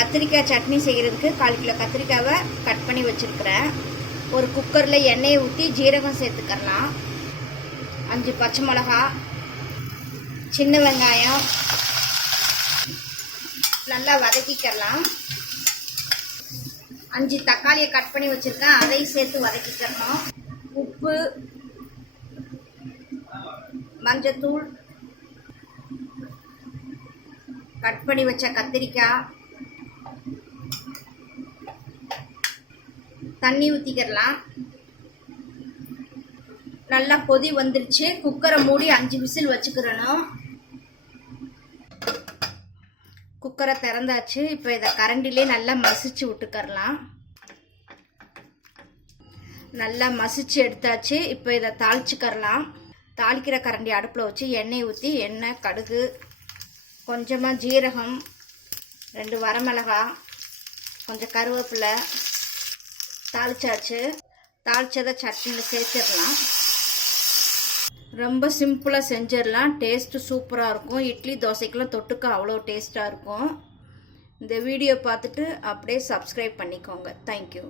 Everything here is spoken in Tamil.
கத்திரிக்காய் சட்னி செய்கிறதுக்கு கால் கிலோ கத்திரிக்காவை கட் பண்ணி வச்சுருக்கிறேன். ஒரு குக்கரில் எண்ணெயை ஊற்றி ஜீரகம் சேர்த்துக்கலாம் அஞ்சு பச்சை மிளகா சின்ன வெங்காயம் நல்லா வதக்கிக்கலாம் அஞ்சு தக்காளியை கட் பண்ணி வச்சுருக்கேன். அதையும் சேர்த்து வதக்கிக்கிறணும். உப்பு மஞ்சத்தூள் கட் பண்ணி வச்ச கத்திரிக்காய் தண்ணி ஊற்றிக்கிடலாம் நல்லா கொதி வந்துருச்சு. குக்கரை மூடி அஞ்சு விசில் வச்சுக்கிறணும் குக்கரை திறந்தாச்சு. இப்போ இதை கரண்டிலே நல்லா மசிச்சு விட்டுக்கரலாம் நல்லா மசிச்சு எடுத்தாச்சு. இப்போ இதை தாளிச்சுக்கரலாம் தாளிக்கிற கரண்டி அடுப்பில் வச்சு எண்ணெய் ஊற்றி எண்ணெய் கடுகு கொஞ்சமாக ஜீரகம் ரெண்டு வரமிளகா கொஞ்சம் கருவேப்பிலை தாளிச்சாச்சு. தாளிச்சதை சட்னியில் சேர்த்துடலாம். ரொம்ப சிம்பிளாக செஞ்சிடலாம். டேஸ்ட்டு சூப்பராக இருக்கும். இட்லி தோசைக்கெல்லாம் தொட்டுக்க அவ்வளோ டேஸ்ட்டாக இருக்கும். இந்த வீடியோ பார்த்துட்டு அப்படியே சப்ஸ்கிரைப் பண்ணிக்கோங்க. தேங்க்யூ